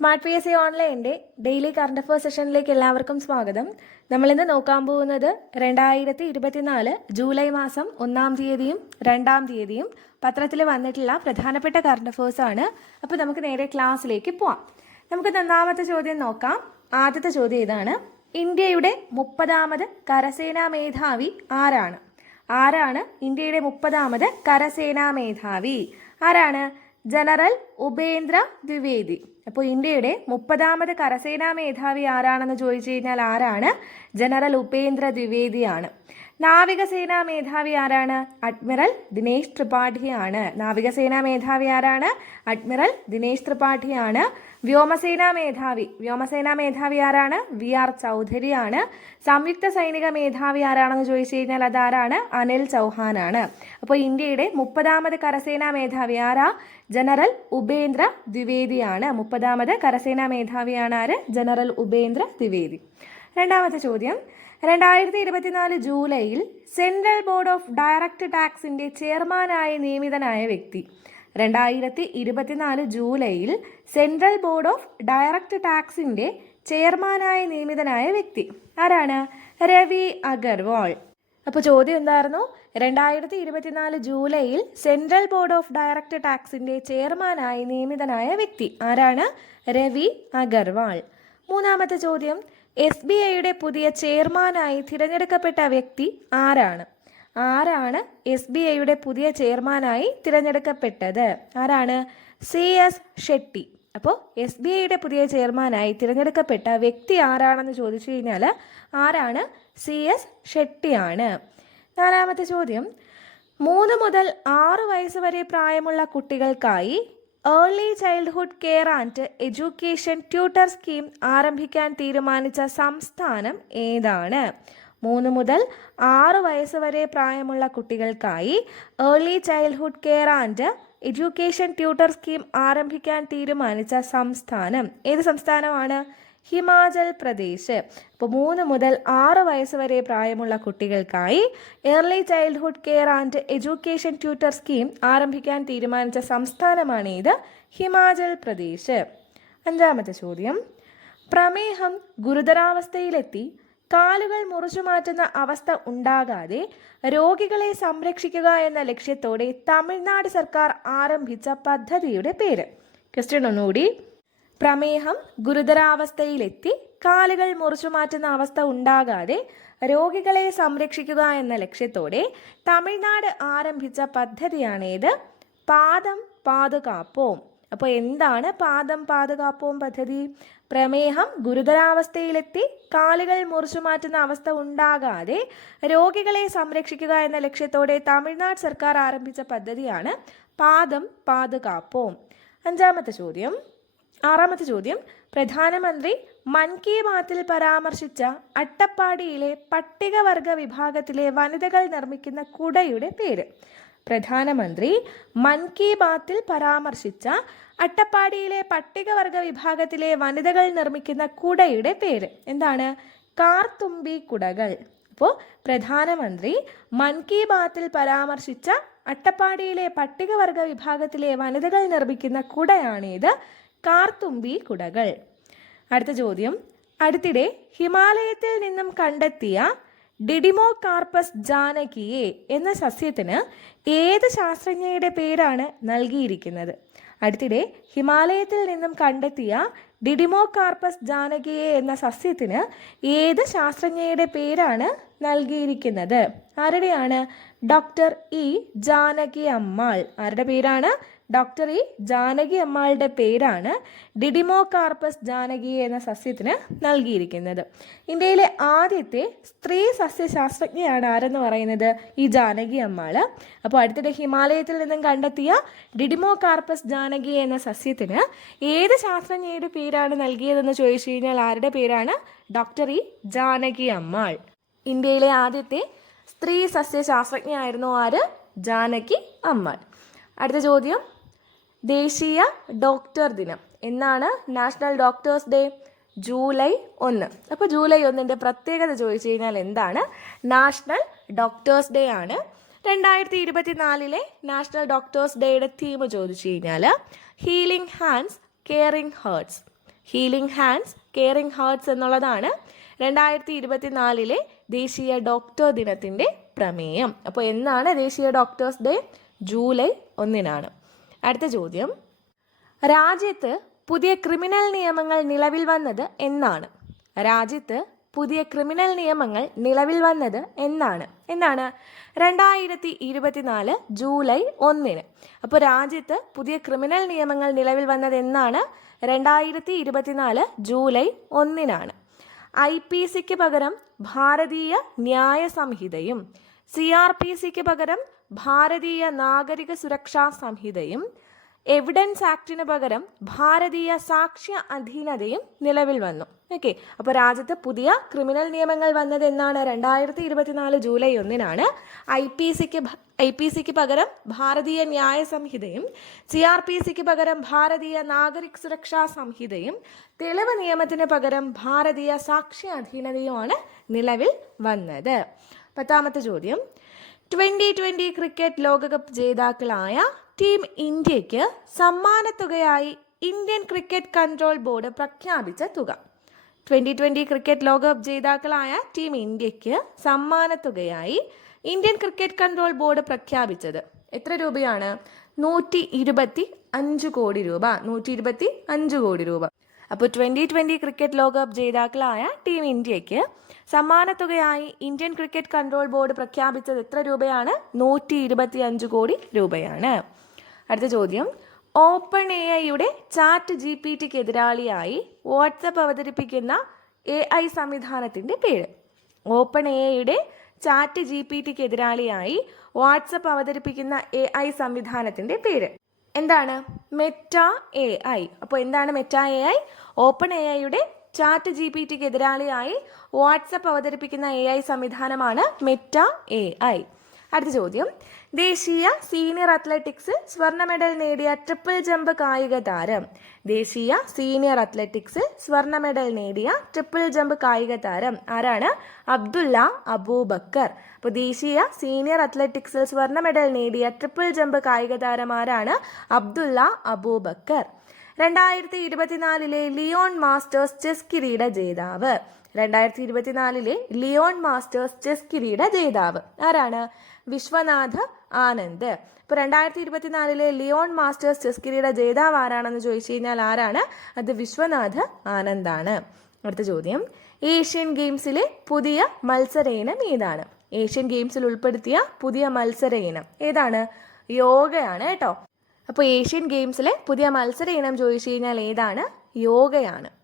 Smart P S C ഓൺലൈന്റെ daily current affairs സെഷനിലേക്ക് എല്ലാവർക്കും സ്വാഗതം. നമ്മളിന്ന് നോക്കാൻ പോകുന്നത് രണ്ടായിരത്തി ഇരുപത്തിനാല് ജൂലൈ മാസം ഒന്നാം തീയതിയും രണ്ടാം തീയതിയും പത്രത്തിൽ വന്നിട്ടുള്ള പ്രധാനപ്പെട്ട കറണ്ട് ആണ്. അപ്പോൾ നമുക്ക് നേരെ ക്ലാസ്സിലേക്ക് പോവാം. നമുക്ക് ഒന്നാമത്തെ ചോദ്യം നോക്കാം. ആദ്യത്തെ ചോദ്യം ഇതാണ്. ഇന്ത്യയുടെ മുപ്പതാമത് കരസേനാ മേധാവി ആരാണ്? ആരാണ് ഇന്ത്യയുടെ മുപ്പതാമത് കരസേനാ മേധാവി? ആരാണ്? ജനറൽ ഉപേന്ദ്ര ദ്വിവേദി. അപ്പോൾ ഇന്ത്യയുടെ മുപ്പതാമത് കരസേനാ മേധാവി ആരാണെന്ന് ചോദിച്ചു കഴിഞ്ഞാൽ ആരാണ്? ജനറൽ ഉപേന്ദ്ര ദ്വിവേദിയാണ്. നാവികസേനാ മേധാവി ആരാണ്? അഡ്മിറൽ ദിനേശ് ത്രിപാഠിയാണ്. നാവികസേനാ മേധാവി ആരാണ്? അഡ്മിറൽ ദിനേശ് ത്രിപാഠിയാണ്. വ്യോമസേനാ മേധാവി. വ്യോമസേനാ മേധാവി ആരാണ്? വി ആർ ചൗധരിയാണ്. സംയുക്ത സൈനിക മേധാവി ആരാണെന്ന് ചോദിച്ചു കഴിഞ്ഞാൽ അതാരാണ്? അനിൽ ചൗഹാനാണ്. അപ്പോൾ ഇന്ത്യയുടെ മുപ്പതാമത് കരസേനാ മേധാവി ആരാ? ജനറൽ ഉപേന്ദ്ര ദ്വിവേദിയാണ്. മുപ്പതാമത് കരസേനാ മേധാവിയാണ് ആര്? ജനറൽ ഉപേന്ദ്ര ദ്വിവേദി. രണ്ടാമത്തെ ചോദ്യം. രണ്ടായിരത്തി ഇരുപത്തിനാല് ജൂലൈയിൽ സെൻട്രൽ ബോർഡ് ഓഫ് ഡയറക്റ്റ് ടാക്സിന്റെ ചെയർമാനായി നിയമിതനായ വ്യക്തി. രണ്ടായിരത്തി ഇരുപത്തിനാല് ജൂലൈയിൽ സെൻട്രൽ ബോർഡ് ഓഫ് ഡയറക്റ്റ് ടാക്സിന്റെ ചെയർമാനായി നിയമിതനായ വ്യക്തി. ആരാണ്? രവി അഗർവാൾ. അപ്പോൾ ചോദ്യം എന്തായിരുന്നു? രണ്ടായിരത്തി ഇരുപത്തിനാല് ജൂലൈയിൽ സെൻട്രൽ ബോർഡ് ഓഫ് ഡയറക്റ്റ് ടാക്സിന്റെ ചെയർമാനായി നിയമിതനായ വ്യക്തി ആരാണ്? രവി അഗർവാൾ. മൂന്നാമത്തെ ചോദ്യം. എസ് ബി ഐയുടെ പുതിയ ചെയർമാനായി തിരഞ്ഞെടുക്കപ്പെട്ട വ്യക്തി ആരാണ്? ആരാണ് എസ് ബി ഐയുടെ പുതിയ ചെയർമാനായി തിരഞ്ഞെടുക്കപ്പെട്ടത്? ആരാണ്? C S Shetty. അപ്പോൾ എസ് ബി ഐയുടെ പുതിയ ചെയർമാനായി തിരഞ്ഞെടുക്കപ്പെട്ട വ്യക്തി ആരാണെന്ന് ചോദിച്ചു കഴിഞ്ഞാൽ ആരാണ്? സി എസ് ഷെട്ടിയാണ്. നാലാമത്തെ ചോദ്യം. മൂന്ന് മുതൽ ആറ് വയസ്സ് വരെ പ്രായമുള്ള കുട്ടികൾക്കായി early childhood care and education tutor scheme ആരംഭിക്കാൻ തീരുമാനിച്ച സംസ്ഥാനം ഏതാണ്? മൂന്ന് മുതൽ ആറ് വയസ്സ് വരെ പ്രായമുള്ള കുട്ടികൾക്കായി early childhood care and education tutor scheme ആരംഭിക്കാൻ തീരുമാനിച്ച സംസ്ഥാനം ഏത് സംസ്ഥാനമാണ്? ഹിമാചൽ പ്രദേശ്. അപ്പോൾ മൂന്ന് മുതൽ ആറ് വയസ്സ് വരെ പ്രായമുള്ള കുട്ടികൾക്കായി early childhood care and education tutor scheme ആരംഭിക്കാൻ തീരുമാനിച്ച സംസ്ഥാനമാണ് ഇത് ഹിമാചൽ പ്രദേശ്. അഞ്ചാമത്തെ ചോദ്യം. പ്രമേഹം ഗുരുതരാവസ്ഥയിലെത്തി കാലുകൾ മുറിച്ചു മാറ്റുന്ന അവസ്ഥ ഉണ്ടാകാതെ രോഗികളെ സംരക്ഷിക്കുക എന്ന ലക്ഷ്യത്തോടെ തമിഴ്നാട് സർക്കാർ ആരംഭിച്ച പദ്ധതിയുടെ പേര്. ക്വസ്റ്റ്യൻ ഒന്നുകൂടി. പ്രമേഹം ഗുരുതരാവസ്ഥയിലെത്തി കാലുകൾ മുറിച്ചു മാറ്റുന്ന അവസ്ഥ ഉണ്ടാകാതെ രോഗികളെ സംരക്ഷിക്കുക എന്ന ലക്ഷ്യത്തോടെ തമിഴ്നാട് ആരംഭിച്ച പദ്ധതിയാണേത്. പാദം പാതുകാപ്പോം. അപ്പോൾ എന്താണ് പാദം പാതുകാപ്പവും പദ്ധതി? പ്രമേഹം ഗുരുതരാവസ്ഥയിലെത്തി കാലുകൾ മുറിച്ചു മാറ്റുന്ന അവസ്ഥ ഉണ്ടാകാതെ രോഗികളെ സംരക്ഷിക്കുക എന്ന ലക്ഷ്യത്തോടെ തമിഴ്നാട് സർക്കാർ ആരംഭിച്ച പദ്ധതിയാണ് പാദം പാതുകാപ്പവും അഞ്ചാമത്തെ ചോദ്യം. ആറാമത്തെ ചോദ്യം. പ്രധാനമന്ത്രി മൻ കി ബാത്തിൽ പരാമർശിച്ച അട്ടപ്പാടിയിലെ പട്ടികവർഗ വിഭാഗത്തിലെ വനിതകൾ നിർമ്മിക്കുന്ന കുടയുടെ പേര്. പ്രധാനമന്ത്രി മൻ കി ബാത്തിൽ പരാമർശിച്ച അട്ടപ്പാടിയിലെ പട്ടികവർഗ വിഭാഗത്തിലെ വനിതകൾ നിർമ്മിക്കുന്ന കുടയുടെ പേര്. എന്താണ്? കാർത്തുമ്പി കുടകൾ. അപ്പോൾ പ്രധാനമന്ത്രി മൻ കി ബാത്തിൽ പരാമർശിച്ച അട്ടപ്പാടിയിലെ പട്ടികവർഗ വിഭാഗത്തിലെ വനിതകൾ നിർമ്മിക്കുന്ന കുടയാണിത്. കാർത്തുമ്പി കുടകൾ. അടുത്ത ചോദ്യം. അടുത്തിടെ ഹിമാലയത്തിൽ നിന്നും കണ്ടെത്തിയ ഡിഡിമോ കാർപ്പസ് ജാനകിയെ എന്ന സസ്യത്തിന് ഏത് ശാസ്ത്രജ്ഞയുടെ പേരാണ് നൽകിയിരിക്കുന്നത്? അടുത്തിടെ ഹിമാലയത്തിൽ നിന്നും കണ്ടെത്തിയ ഡിഡിമോ കാർപ്പസ് ജാനകിയെ എന്ന സസ്യത്തിന് ഏത് ശാസ്ത്രജ്ഞയുടെ പേരാണ് നൽകിയിരിക്കുന്നത്? ആരുടെയാണ്? ഡോക്ടർ ഇ ജാനകി അമ്മാൾ ആരുടെ പേരാണ്? ഡോക്ടർ ഈ ജാനകി അമ്മാളുടെ പേരാണ് ഡിഡിമോ കാർപ്പസ് ജാനകി എന്ന സസ്യത്തിന് നൽകിയിരിക്കുന്നത്. ഇന്ത്യയിലെ ആദ്യത്തെ സ്ത്രീ സസ്യശാസ്ത്രജ്ഞയാണ് ആരെന്ന് പറയുന്നത് ഈ ജാനകി അമ്മാൾ അപ്പോൾ അടുത്തിടെ ഹിമാലയത്തിൽ നിന്നും കണ്ടെത്തിയ ഡിഡിമോ കാർപ്പസ് ജാനകി എന്ന സസ്യത്തിന് ഏത് ശാസ്ത്രജ്ഞയുടെ പേരാണ് നൽകിയതെന്ന് ചോദിച്ചു കഴിഞ്ഞാൽ ആരുടെ പേരാണ്? Doctor E Janaki Ammal. ഇന്ത്യയിലെ ആദ്യത്തെ സ്ത്രീ സസ്യശാസ്ത്രജ്ഞയായിരുന്നു ആര്? ജാനകി അമ്മാൾ. അടുത്ത ചോദ്യം. ദേശീയ ഡോക്ടർ ദിനം എന്നാണ് നാഷണൽ ഡോക്ടേഴ്സ് ഡേ ജൂലൈ ഒന്ന്. അപ്പോൾ ജൂലൈ ഒന്നിന്റെ പ്രത്യേകത ചോദിച്ചു കഴിഞ്ഞാൽ എന്താണ്? നാഷണൽ ഡോക്ടേഴ്സ് ഡേ ആണ്. രണ്ടായിരത്തി ഇരുപത്തിനാലിലെ നാഷണൽ ഡോക്ടേഴ്സ് ഡേയുടെ തീം ചോദിച്ചു കഴിഞ്ഞാൽ healing hands caring hearts healing hands caring hearts എന്നുള്ളതാണ് രണ്ടായിരത്തി ഇരുപത്തിനാലിലെ ദേശീയ ഡോക്ടർ ദിനത്തിന്റെ പ്രമേയം. അപ്പോൾ എന്നാണ് ദേശീയ ഡോക്ടേഴ്സ് ഡേ? ജൂലൈ ഒന്നിനാണ്. അടുത്ത ചോദ്യം. രാജ്യത്ത് പുതിയ ക്രിമിനൽ നിയമങ്ങൾ നിലവിൽ വന്നത് എന്നാണ്. രാജ്യത്ത് പുതിയ ക്രിമിനൽ നിയമങ്ങൾ നിലവിൽ വന്നത് എന്നാണ്. എന്നാണ്? രണ്ടായിരത്തി ഇരുപത്തിനാല് ജൂലൈ ഒന്നിന്. അപ്പോൾ രാജ്യത്ത് പുതിയ ക്രിമിനൽ നിയമങ്ങൾ നിലവിൽ വന്നത് എന്നാണ്? രണ്ടായിരത്തി ഇരുപത്തിനാല് ജൂലൈ ഒന്നിനാണ്. ഐ പി സിക്ക് പകരം ഭാരതീയ ന്യായ സംഹിതയും സി ആർ പി സിക്ക് പകരം ഭാരതീയ നാഗരിക സുരക്ഷാ സംഹിതയും എവിഡൻസ് ആക്ടിന് പകരം ഭാരതീയ സാക്ഷ്യ അധീനതയും നിലവിൽ വന്നു. ഓക്കെ അപ്പോൾ രാജ്യത്ത് പുതിയ ക്രിമിനൽ നിയമങ്ങൾ വന്നത് എന്നാണ്. രണ്ടായിരത്തി ഇരുപത്തിനാല് ജൂലൈ ഒന്നിനാണ് ഐ പി സിക്ക് ഐ പി സിക്ക് പകരം ഭാരതീയ ന്യായ സംഹിതയും സി ആർ പി സിക്ക് പകരം ഭാരതീയ നാഗരിക് സുരക്ഷാ സംഹിതയും തെളിവ് നിയമത്തിന് പകരം ഭാരതീയ സാക്ഷ്യ അധീനതയുമാണ് നിലവിൽ വന്നത്. പത്താമത്തെ ചോദ്യം. ട്വന്റി ട്വന്റി ക്രിക്കറ്റ് ലോകകപ്പ് ജേതാക്കളായ ടീം ഇന്ത്യയ്ക്ക് സമ്മാനത്തുകയായി ഇന്ത്യൻ ക്രിക്കറ്റ് കൺട്രോൾ ബോർഡ് പ്രഖ്യാപിച്ച തുക. ട്വന്റി ട്വന്റി ക്രിക്കറ്റ് ലോകകപ്പ് ജേതാക്കളായ ടീം ഇന്ത്യയ്ക്ക് സമ്മാനത്തുകയായി ഇന്ത്യൻ ക്രിക്കറ്റ് കൺട്രോൾ ബോർഡ് പ്രഖ്യാപിച്ചത്. എത്ര രൂപയാണ്? നൂറ്റി ഇരുപത്തി അഞ്ച് കോടി രൂപ. നൂറ്റി ഇരുപത്തി അഞ്ച് കോടി രൂപ. അപ്പോൾ ട്വന്റി ട്വന്റി ക്രിക്കറ്റ് ലോകകപ്പ് ജേതാക്കളായ ടീം ഇന്ത്യയ്ക്ക് സമ്മാനത്തുകയായി ഇന്ത്യൻ ക്രിക്കറ്റ് കൺട്രോൾ ബോർഡ് പ്രഖ്യാപിച്ചത് എത്ര രൂപയാണ്? നൂറ്റി ഇരുപത്തി അഞ്ച് കോടി രൂപയാണ്. അടുത്ത ചോദ്യം. ഓപ്പൺ എ ഐയുടെ ചാറ്റ് ജി പി ടിക്ക് എതിരാളിയായി വാട്സപ്പ് അവതരിപ്പിക്കുന്ന എ ഐ സംവിധാനത്തിന്റെ പേര്. ഓപ്പൺ എ ഐയുടെ ചാറ്റ് ജി പി ടിക്ക് എതിരാളിയായി വാട്സപ്പ് അവതരിപ്പിക്കുന്ന എ ഐ സംവിധാനത്തിന്റെ പേര്. എന്താണ്? മെറ്റ എ ഐ അപ്പോൾ എന്താണ് Meta A I open A ഐയുടെ ചാറ്റ് ജി പി ടിക്ക് എതിരാളിയായി വാട്സപ്പ് അവതരിപ്പിക്കുന്ന എ ഐ സംവിധാനമാണ് മെറ്റ എ ഐ അടുത്ത ചോദ്യം. ദേശീയ സീനിയർ അത്ലറ്റിക്സ് സ്വർണ മെഡൽ നേടിയ ട്രിപ്പിൾ ജമ്പ് കായിക താരം. ദേശീയ സീനിയർ അത്ലറ്റിക്സ് സ്വർണ മെഡൽ നേടിയ ട്രിപ്പിൾ ജമ്പ് കായിക താരം ആരാണ്? അബ്ദുല്ല അബൂബക്കർ. അപ്പോൾ ദേശീയ സീനിയർ അത്ലറ്റിക്സിൽ സ്വർണ മെഡൽ നേടിയ ട്രിപ്പിൾ ജമ്പ് കായിക താരം ആരാണ്? അബ്ദുല്ല അബൂബക്കർ. രണ്ടായിരത്തി ഇരുപത്തിനാലിലെ ലിയോൺ മാസ്റ്റേഴ്സ് ചെസ് കിരീട ജേതാവ്. രണ്ടായിരത്തി ഇരുപത്തിനാലിലെ ലിയോൺ മാസ്റ്റേഴ്സ് ചെസ് കിരീട ജേതാവ് ആരാണ്? വിശ്വനാഥ് ആനന്ദ്. ഇപ്പോൾ രണ്ടായിരത്തി ഇരുപത്തിനാലിലെ ലിയോൺ മാസ്റ്റേഴ്സ് ചെസ് കിരീട ജേതാവ് ആരാണെന്ന് ചോദിച്ചു കഴിഞ്ഞാൽ ആരാണ്? അത് വിശ്വനാഥ് ആനന്ദാണ്. അടുത്ത ചോദ്യം. ഏഷ്യൻ ഗെയിംസിലെ പുതിയ മത്സര ഇനം ഏതാണ്? ഏഷ്യൻ ഗെയിംസിൽ ഉൾപ്പെടുത്തിയ പുതിയ മത്സര ഇനം ഏതാണ്? യോഗയാണ് കേട്ടോ. അപ്പോൾ ഏഷ്യൻ ഗെയിംസിലെ പുതിയ മത്സര ഇനം ചോദിച്ചു കഴിഞ്ഞാൽ ഏതാണ്? യോഗയാണ്.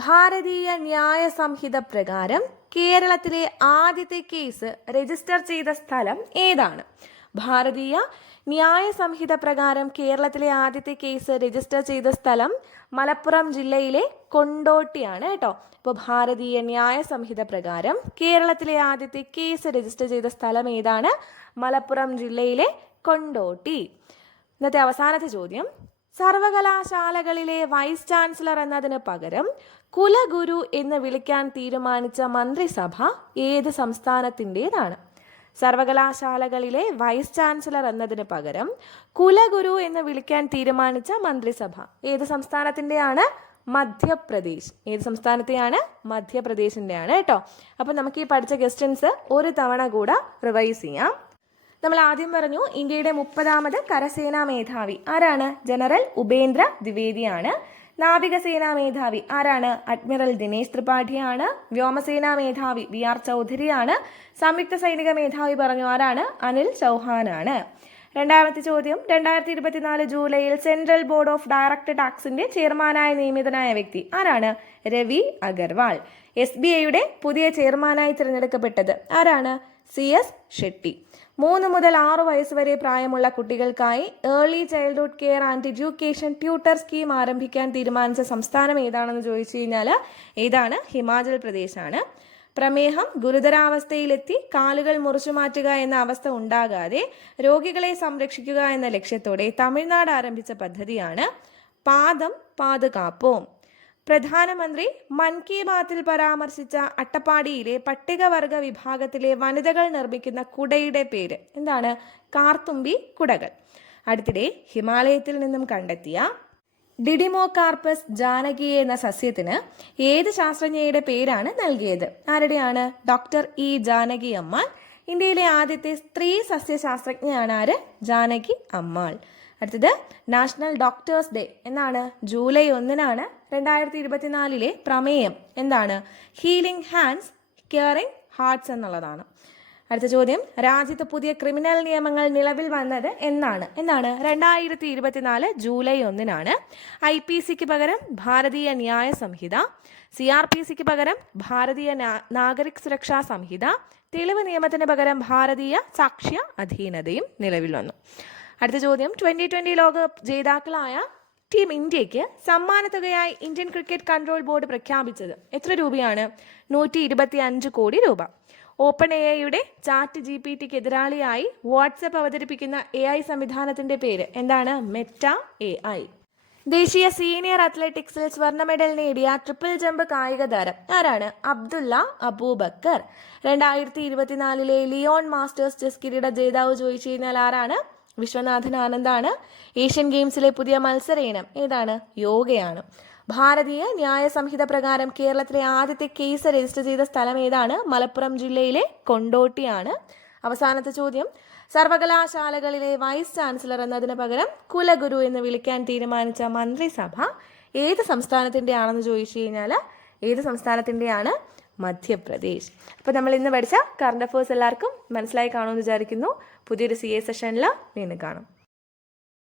ഭാരതീയ ന്യായ സംഹിത പ്രകാരം കേരളത്തിലെ ആദ്യത്തെ കേസ് രജിസ്റ്റർ ചെയ്ത സ്ഥലം ഏതാണ്? ഭാരതീയ ന്യായ സംഹിത പ്രകാരം കേരളത്തിലെ ആദ്യത്തെ കേസ് രജിസ്റ്റർ ചെയ്ത സ്ഥലം മലപ്പുറം ജില്ലയിലെ കൊണ്ടോട്ടിയാണ് കേട്ടോ. അപ്പോൾ ഭാരതീയ ന്യായ സംഹിത പ്രകാരം കേരളത്തിലെ ആദ്യത്തെ കേസ് രജിസ്റ്റർ ചെയ്ത സ്ഥലം ഏതാണ്? മലപ്പുറം ജില്ലയിലെ കൊണ്ടോട്ടി. ഇന്നത്തെ അവസാനത്തെ ചോദ്യം. സർവകലാശാലകളിലെ വൈസ് ചാൻസലർ എന്നതിന് പകരം കുലഗുരു എന്ന് വിളിക്കാൻ തീരുമാനിച്ച മന്ത്രിസഭ ഏത് സംസ്ഥാനത്തിന്റെതാണ്? സർവകലാശാലകളിലെ വൈസ് ചാൻസലർ എന്നതിന് പകരം കുലഗുരു എന്ന് വിളിക്കാൻ തീരുമാനിച്ച മന്ത്രിസഭ ഏത് സംസ്ഥാനത്തിന്റെയാണ്? മധ്യപ്രദേശ്. ഏത് സംസ്ഥാനത്തെയാണ്? മധ്യപ്രദേശിന്റെയാണ് കേട്ടോ. അപ്പം നമുക്ക് ഈ പഠിച്ച ക്വസ്റ്റ്യൻസ് ഒരു തവണ കൂടെ റിവൈസ് ചെയ്യാം. നമ്മൾ ആദ്യം പറഞ്ഞു ഇന്ത്യയുടെ മുപ്പതാമത് കരസേനാ മേധാവി. ആരാണ്? ജനറൽ ഉപേന്ദ്ര ദ്വിവേദിയാണ്. നാവികസേനാ മേധാവി. ആരാണ്? അഡ്മിറൽ ദിനേശ് ത്രിപാഠിയാണ്. വ്യോമസേനാ മേധാവി വി ആർ ചൗധരിയാണ്. സംയുക്ത സൈനിക മേധാവി പറഞ്ഞു ആരാണ്? അനിൽ ചൗഹാനാണ്. രണ്ടാമത്തെ ചോദ്യം രണ്ടായിരത്തി ഇരുപത്തിനാല് ജൂലൈയിൽ സെൻട്രൽ ബോർഡ് ഓഫ് ഡയറക്ട് ടാക്സിന്റെ ചെയർമാനായി നിയമിതനായ വ്യക്തി ആരാണ്? രവി അഗർവാൾ. എസ് ബി ഐയുടെ പുതിയ ചെയർമാനായി തിരഞ്ഞെടുക്കപ്പെട്ടത് ആരാണ്? C S Shetty. മൂന്ന് മുതൽ ആറ് വയസ്സ് വരെ പ്രായമുള്ള കുട്ടികൾക്കായി early childhood care and education tutor scheme ആരംഭിക്കാൻ തീരുമാനിച്ച സംസ്ഥാനം ഏതാണെന്ന് ചോദിച്ചു കഴിഞ്ഞാൽ ഏതാണ്? ഹിമാചൽ പ്രദേശാണ്. പ്രമേഹം ഗുരുതരാവസ്ഥയിലെത്തി കാലുകൾ മുറിച്ചു മാറ്റുക എന്ന അവസ്ഥ ഉണ്ടാകാതെ രോഗികളെ സംരക്ഷിക്കുക എന്ന ലക്ഷ്യത്തോടെ തമിഴ്നാട് ആരംഭിച്ച പദ്ധതിയാണ് പാദം പാതുകാപ്പോം. പ്രധാനമന്ത്രി മൻ കി ബാത്തിൽ പരാമർശിച്ച അട്ടപ്പാടിയിലെ പട്ടികവർഗ വിഭാഗത്തിലെ വനിതകൾ നിർമ്മിക്കുന്ന കുടയുടെ പേര് എന്താണ്? കാർത്തുമ്പി കുടകൾ. അടുത്തിടെ ഹിമാലയത്തിൽ നിന്നും കണ്ടെത്തിയ ഡിഡിമോകാർപ്പസ് ജാനകി എന്ന സസ്യത്തിന് ഏത് ശാസ്ത്രജ്ഞയുടെ പേരാണ് നൽകിയത്? ആരുടെയാണ്? Doctor E Janaki Ammal. ഇന്ത്യയിലെ ആദ്യത്തെ സ്ത്രീ സസ്യശാസ്ത്രജ്ഞയാണ് ആര്? ജാനകി അമ്മാൾ. അടുത്തത് നാഷണൽ ഡോക്ടേഴ്സ് ഡേ എന്നാണ്. ജൂലൈ ഒന്നിനാണ് രണ്ടായിരത്തി ഇരുപത്തിനാലിലെ പ്രമേയം. എന്താണ്? ഹീലിംഗ് ഹാൻഡ്സ് കെയറിംഗ് ഹാർട്ട്സ് എന്നുള്ളതാണ്. അടുത്ത ചോദ്യം രാജ്യത്ത് പുതിയ ക്രിമിനൽ നിയമങ്ങൾ നിലവിൽ വന്നത് എന്നാണ്. എന്നാണ് രണ്ടായിരത്തി ഇരുപത്തിനാല് ജൂലൈ ഒന്നിനാണ്. ഐ പി സിക്ക് പകരം ഭാരതീയ ന്യായ സംഹിത. സി ആർ പി സിക്ക് പകരം ഭാരതീയ നാഗരിക് സുരക്ഷാ സംഹിത. തെളിവ് നിയമത്തിന് പകരം ഭാരതീയ സാക്ഷ്യ അധീനതയും നിലവിൽ വന്നു. അടുത്ത ചോദ്യം. ട്വന്റി ട്വന്റി ലോകകപ്പ് ജേതാക്കളായ ടീം ഇന്ത്യയ്ക്ക് സമ്മാനത്തുകയായി ഇന്ത്യൻ ക്രിക്കറ്റ് കൺട്രോൾ ബോർഡ് പ്രഖ്യാപിച്ചത് എത്ര രൂപയാണ്? നൂറ്റി ഇരുപത്തി അഞ്ച് കോടി രൂപ. ഓപ്പൺ എ ഐയുടെ ചാറ്റ് ജി പി ടിക്ക് എതിരാളിയായി വാട്സപ്പ് അവതരിപ്പിക്കുന്ന എ ഐ സംവിധാനത്തിന്റെ പേര് എന്താണ്? Meta A I. ദേശീയ സീനിയർ അത്ലറ്റിക്സിൽ സ്വർണ മെഡൽ നേടിയ ട്രിപ്പിൾ ജമ്പ് കായിക താരം ആരാണ്? അബ്ദുള്ള അബൂബക്കർ. രണ്ടായിരത്തി ഇരുപത്തിനാലിലെ ലിയോൺ മാസ്റ്റേഴ്സ് ചെസ് കിരീട ജേതാവ് ചോദിച്ചു കഴിഞ്ഞാൽ ആരാണ്? വിശ്വനാഥൻ ആനന്ദാണ്. ഏഷ്യൻ ഗെയിംസിലെ പുതിയ മത്സര ഇനം ഏതാണ്? യോഗയാണ്. ഭാരതീയ ന്യായ സംഹിത പ്രകാരം കേരളത്തിലെ ആദ്യത്തെ കേസ് രജിസ്റ്റർ ചെയ്ത സ്ഥലം ഏതാണ്? മലപ്പുറം ജില്ലയിലെ കൊണ്ടോട്ടിയാണ്. അവസാനത്തെ ചോദ്യം. സർവകലാശാലകളിലെ വൈസ് ചാൻസലർ എന്നതിന് പകരം കുലഗുരു എന്ന് വിളിക്കാൻ തീരുമാനിച്ച മന്ത്രിസഭ ഏത് സംസ്ഥാനത്തിന്റെ ആണെന്ന് ചോദിച്ചു കഴിഞ്ഞാൽ ഏത് സംസ്ഥാനത്തിന്റെയാണ്? മധ്യപ്രദേശ്. അപ്പോൾ നമ്മൾ ഇന്ന് പഠിച്ച കറണ്ട് അഫേഴ്സ് എല്ലാവർക്കും മനസ്സിലായി കാണുമെന്ന് വിചാരിക്കുന്നു. പുതിയൊരു സി എ സെഷനിൽ വീണ്ടും കാണും.